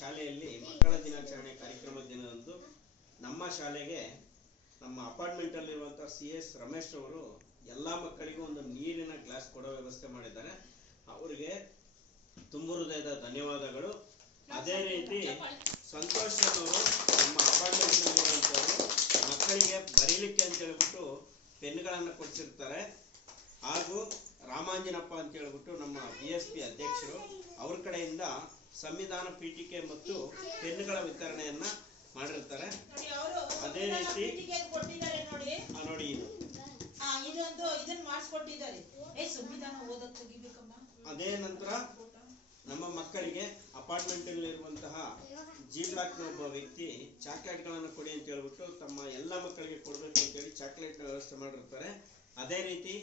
ಶಾಲೆಯಲ್ಲಿ ಮಕ್ಕಳ ದಿನಾಚರಣೆ ಕಾರ್ಯಕ್ರಮದ ದಿನದಂದು ನಮ್ಮ ಶಾಲೆಗೆ ನಮ್ಮ ಅಪಾರ್ಟ್ಮೆಂಟ್ ಅಲ್ಲಿರುವಂತಹ CS ರಮೇಶ್ ಅವರು ಎಲ್ಲಾ ಮಕ್ಕಳಿಗೂ ಒಂದು ನೀರಿನ ಗ್ಲಾಸ್ ಕೊಡೋ ವ್ಯವಸ್ಥೆ ಮಾಡಿದ್ದಾರೆ. ಅವರಿಗೆ ತುಂಬು ಹೃದಯದ ಧನ್ಯವಾದಗಳು. ಅದೇ ರೀತಿ ಸಂತೋಷ್ ಅವರು ನಮ್ಮ ಅಪಾರ್ಟ್ಮೆಂಟ್ ನಲ್ಲಿರುವಂತವರು ಮಕ್ಕಳಿಗೆ ಬರೀಲಿಕ್ಕೆ ಅಂತ ಹೇಳ್ಬಿಟ್ಟು ಪೆನ್ಗಳನ್ನು ಕೊಡ್ಸಿರ್ತಾರೆ. ಹಾಗೂ ರಾಮಾಂಜನಪ್ಪ ಅಂತ ಹೇಳ್ಬಿಟ್ಟು ನಮ್ಮ BSP ಅಧ್ಯಕ್ಷರು ಅವ್ರ ಕಡೆಯಿಂದ ಸಂವಿಧಾನ ಪೀಠಿಕೆ ಮತ್ತು ಪೆನ್ನುಗಳ ವಿತರಣೆಯನ್ನ ಮಾಡಿರ್ತಾರೆ. ಅದೇ ರೀತಿ ನೋಡಿ ಅದೇ ನಂತರ ನಮ್ಮ ಮಕ್ಕಳಿಗೆ ಅಪಾರ್ಟ್ಮೆಂಟ್ ಇರುವಂತಹ G ಬ್ಲಾಕ್ ನ ಒಬ್ಬ ವ್ಯಕ್ತಿ ಚಾಕ್ಲೇಟ್ಗಳನ್ನು ಕೊಡಿ ಅಂತ ಹೇಳ್ಬಿಟ್ಟು ತಮ್ಮ ಎಲ್ಲ ಮಕ್ಕಳಿಗೆ ಕೊಡಬೇಕು ಅಂತ ಹೇಳಿ ಚಾಕ್ಲೇಟ್ ವ್ಯವಸ್ಥೆ ಮಾಡಿರ್ತಾರೆ. ಅದೇ ರೀತಿ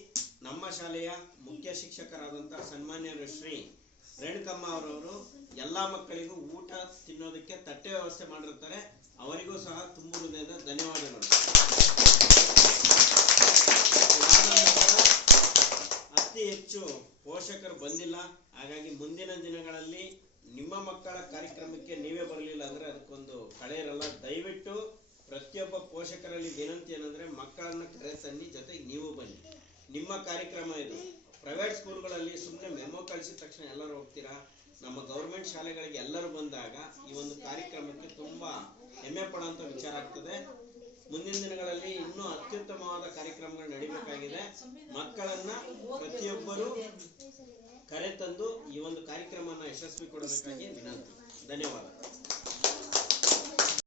ನಮ್ಮ ಶಾಲೆಯ ಮುಖ್ಯ ಶಿಕ್ಷಕರಾದಂತಹ ಸನ್ಮಾನ್ಯ ಶ್ರೀ ರೇಣುಕಮ್ಮ ಅವರವರು ಎಲ್ಲಾ ಮಕ್ಕಳಿಗೂ ಊಟ ತಿನ್ನೋದಕ್ಕೆ ತಟ್ಟೆ ವ್ಯವಸ್ಥೆ ಮಾಡಿರ್ತಾರೆ. ಅವರಿಗೂ ಸಹ ತುಂಬು ಹೃದಯದ ಧನ್ಯವಾದಗಳು. ಅತಿ ಹೆಚ್ಚು ಪೋಷಕರು ಬಂದಿಲ್ಲ, ಹಾಗಾಗಿ ಮುಂದಿನ ದಿನಗಳಲ್ಲಿ ನಿಮ್ಮ ಮಕ್ಕಳ ಕಾರ್ಯಕ್ರಮಕ್ಕೆ ನೀವೇ ಬರಲಿಲ್ಲ ಅಂದ್ರೆ ಅದಕ್ಕೊಂದು ಕಳೆ ಇರಲ್ಲ. ದಯವಿಟ್ಟು ಪ್ರತಿಯೊಬ್ಬ ಪೋಷಕರಲ್ಲಿ ವಿನಂತಿ ಏನಂದ್ರೆ ಮಕ್ಕಳನ್ನ ಕರೆ ತನ್ನಿ, ಜೊತೆಗೆ ನೀವು ಬನ್ನಿ. ನಿಮ್ಮ ಕಾರ್ಯಕ್ರಮ ಇದು. ಪ್ರೈವೇಟ್ ಸ್ಕೂಲ್ಗಳಲ್ಲಿ ಸುಮ್ಮನೆ ಮೆಮೊ ಕಳಿಸಿದ ತಕ್ಷಣ ಎಲ್ಲರೂ ಹೋಗ್ತೀರಾ. ನಮ್ಮ ಗೌರ್ಮೆಂಟ್ ಶಾಲೆಗಳಿಗೆ ಎಲ್ಲರೂ ಬಂದಾಗ ಈ ಒಂದು ಕಾರ್ಯಕ್ರಮಕ್ಕೆ ತುಂಬಾ ಹೆಮ್ಮೆ ಪಡುವಂತ ವಿಚಾರ ಆಗ್ತದೆ. ಮುಂದಿನ ದಿನಗಳಲ್ಲಿ ಇನ್ನೂ ಅತ್ಯುತ್ತಮವಾದ ಕಾರ್ಯಕ್ರಮಗಳು ನಡೀಬೇಕಾಗಿದೆ. ಮಕ್ಕಳನ್ನ ಪ್ರತಿಯೊಬ್ಬರು ಕರೆ ತಂದು ಈ ಒಂದು ಕಾರ್ಯಕ್ರಮನ ಯಶಸ್ವಿ ಕೊಡಬೇಕಾಗಿ ವಿನಂತಿ. ಧನ್ಯವಾದ.